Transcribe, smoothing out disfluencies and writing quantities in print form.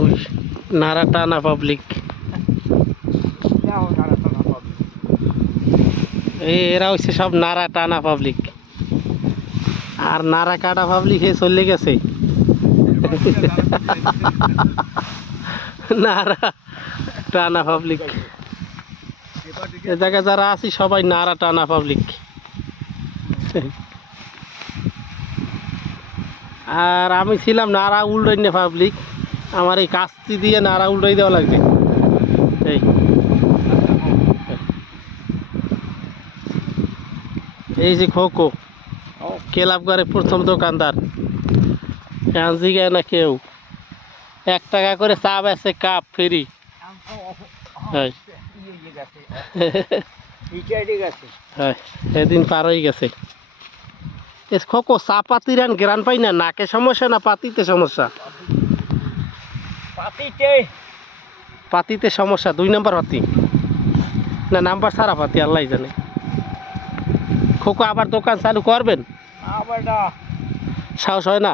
ওই নারা টানা পাবলিক। এরা হচ্ছে সব নারা টানা পাবলিক, আর নারা কাটা পাবলিক চলে গেছে। নারা টানা পাবলিক, এ জায়গায় যারা আছি সবাই নারা টানা পাবলিক। আর আমি ছিলাম নারা উল্টাইনে পাবলিক, আমার এই কাস্তি দিয়ে নারা উল্টাই দেওয়া লাগবে। এই এই যে খোকো কেলাবগারে প্রথম দোকানদার, জিগায় না কেউ, 1 টাকা করে চা বেচে কাপ ফ্রি। এদিন পার হয়ে গেছে। খোকো চা পাতির আন গ্রান পাই না, নাকে সমস্যা না পাতিতে সমস্যা? পাতিতে সমস্যা, 2 নম্বর পাতি না নাম্বার ছাড়া পাতি, আল্লাহ জানে। খোকো আবার দোকান চালু করবেন? সাহস হয় না?